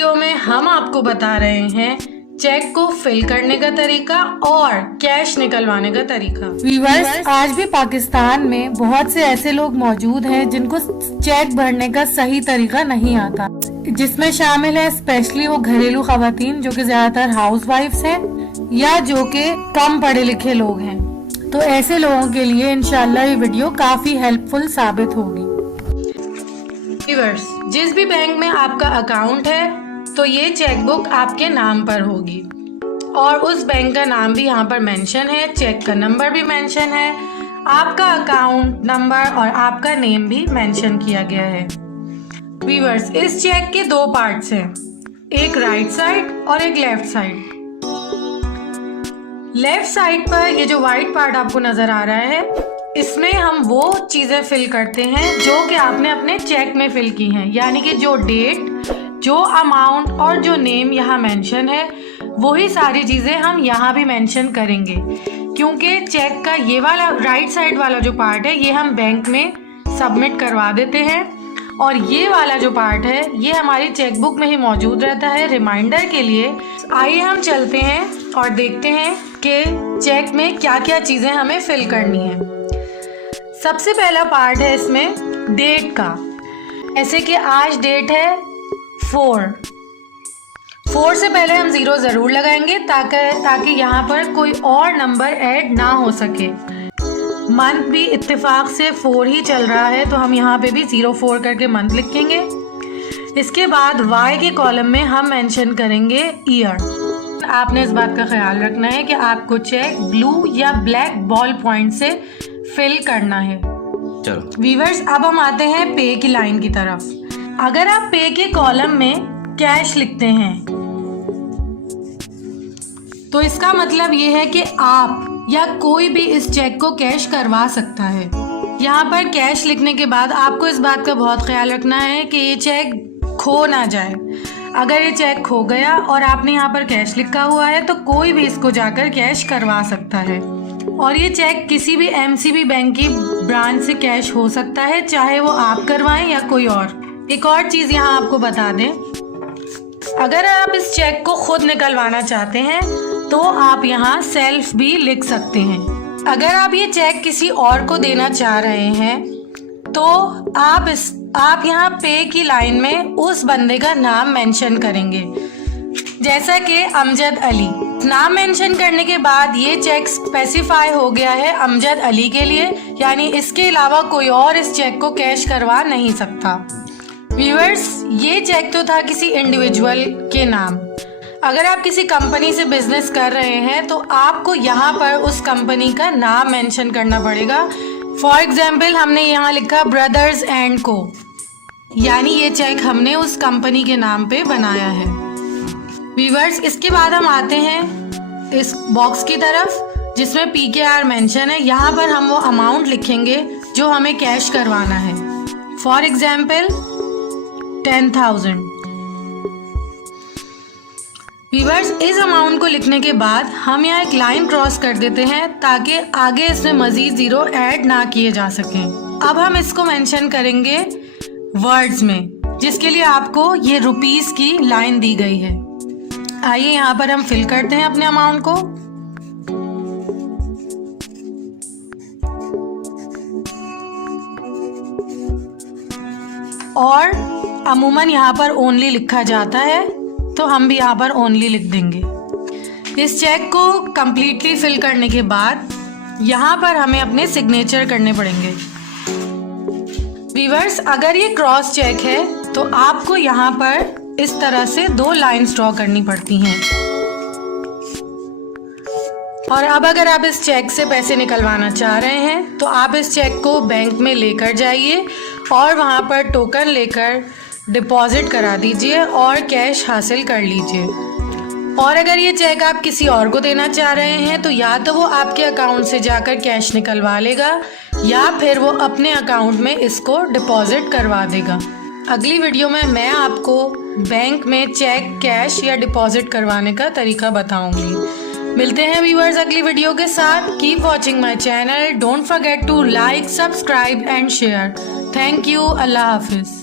Video में हम आपको बता रहे हैं चेक को फिल करने का तरीका और कैश निकलवाने का तरीका। व्यूअर्स, आज भी पाकिस्तान में बहुत से ऐसे लोग मौजूद हैं जिनको चेक भरने का सही तरीका नहीं आता, जिसमें शामिल है स्पेशली वो घरेलू खवातीन जो कि ज्यादातर हाउस वाइफ्स हैं या जो कि कम पढ़े लिखे लोग हैं। तो ऐसे लोगों के लिए इंशाल्लाह ये वीडियो काफी हेल्पफुल साबित होगी। व्यूअर्स, जिस भी बैंक में आपका अकाउंट है तो ये चेकबुक आपके नाम पर होगी और उस बैंक का नाम भी यहाँ पर मेंशन है, चेक का नंबर भी मेंशन है, आपका अकाउंट नंबर और आपका नेम भी मेंशन किया गया है। व्यूअर्स, इस चेक के दो पार्ट्स हैं, एक राइट साइड और एक लेफ्ट साइड। लेफ्ट साइड पर ये जो व्हाइट पार्ट आपको नजर आ रहा है, इसमें हम वो चीजें फिल करते हैं जो कि आपने अपने चेक में फिल की हैं, यानी कि जो डेट, जो अमाउंट और जो नेम यहाँ मेंशन है वही सारी चीज़ें हम यहाँ भी मेंशन करेंगे, क्योंकि चेक का ये वाला राइट साइड वाला जो पार्ट है ये हम बैंक में सबमिट करवा देते हैं और ये वाला जो पार्ट है ये हमारी चेकबुक में ही मौजूद रहता है रिमाइंडर के लिए। आइए हम चलते हैं और देखते हैं कि चेक में क्या क्या चीज़ें हमें फिल करनी है। सबसे पहला पार्ट है इसमें डेट का, ऐसे कि आज डेट है 4 से पहले हम 0 ज़रूर लगाएंगे ताकि यहाँ पर कोई और नंबर ऐड ना हो सके। मंथ भी इत्तेफाक से 4 ही चल रहा है तो हम यहाँ पे भी 04 करके मंथ लिखेंगे। इसके बाद Y के कॉलम में हम मेंशन करेंगे ईयर। आपने इस बात का ख्याल रखना है कि आपको चेक ब्लू या ब्लैक बॉल पॉइंट से फिल करना है। चलो व्यूअर्स, अब हम आते हैं पे की लाइन की तरफ। अगर आप पे के कॉलम में कैश लिखते हैं तो इसका मतलब ये है कि आप या कोई भी इस चेक को कैश करवा सकता है। यहाँ पर कैश लिखने के बाद आपको इस बात का बहुत ख्याल रखना है कि ये चेक खो ना जाए। अगर ये चेक खो गया और आपने यहाँ पर कैश लिखा हुआ है तो कोई भी इसको जाकर कैश करवा सकता है और ये चेक किसी भी एमसीबी बैंक की ब्रांच से कैश हो सकता है, चाहे वो आप करवाएं या कोई और। एक और चीज़ यहाँ आपको बता दें, अगर आप इस चेक को खुद निकलवाना चाहते हैं तो आप यहाँ सेल्फ भी लिख सकते हैं। अगर आप ये चेक किसी और को देना चाह रहे हैं तो आप यहाँ पे की लाइन में उस बंदे का नाम मेंशन करेंगे, जैसा कि अमजद अली। नाम मेंशन करने के बाद ये चेक स्पेसिफाई हो गया है अमजद अली के लिए, यानी इसके अलावा कोई और इस चेक को कैश करवा नहीं सकता। व्यूअर्स, ये चेक तो था किसी इंडिविजुअल के नाम। अगर आप किसी कंपनी से बिजनेस कर रहे हैं तो आपको यहाँ पर उस कंपनी का नाम मेंशन करना पड़ेगा। फॉर एग्जाम्पल, हमने यहाँ लिखा ब्रदर्स एंड को, यानी ये चेक हमने उस कंपनी के नाम पे बनाया है। व्यूअर्स, इसके बाद हम आते हैं इस बॉक्स की तरफ जिसमें PKR मेंशन है। यहाँ पर हम वो अमाउंट लिखेंगे जो हमें कैश करवाना है। For example 10,000। व्यूअर्स, इस अमाउंट को लिखने के बाद हम यहाँ एक लाइन क्रॉस कर देते हैं ताकि आगे इसमें मजीद 0 ऐड ना किए जा सकें। अब हम इसको मेंशन करेंगे वर्ड्स में, जिसके लिए आपको ये रुपीस की लाइन दी गई है। आइए यहाँ पर हम फिल करते हैं अपने अमाउंट को। और अमूमन यहाँ पर ओनली लिखा जाता है तो हम भी यहाँ पर ओनली लिख देंगे। इस चेक को कंप्लीटली फिल करने के बाद यहाँ पर हमें अपने सिग्नेचर करने पड़ेंगे। व्यूअर्स, अगर ये क्रॉस चेक है तो आपको यहाँ पर इस तरह से 2 लाइंस ड्रॉ करनी पड़ती हैं। और अब अगर आप इस चेक से पैसे निकलवाना चाह रहे हैं तो आप इस चेक को बैंक में लेकर जाइए और वहाँ पर टोकन लेकर डिपॉजिट करा दीजिए और कैश हासिल कर लीजिए। और अगर ये चेक आप किसी और को देना चाह रहे हैं तो या तो वो आपके अकाउंट से जाकर कैश निकलवा लेगा या फिर वो अपने अकाउंट में इसको डिपॉजिट करवा देगा। अगली वीडियो में मैं आपको बैंक में चेक, कैश या डिपॉजिट करवाने का तरीका बताऊंगी। मिलते हैं व्यूअर्स अगली वीडियो के साथ। Keep watching my channel. Don't forget to like, subscribe and share. Thank you. अल्लाह हाफिज।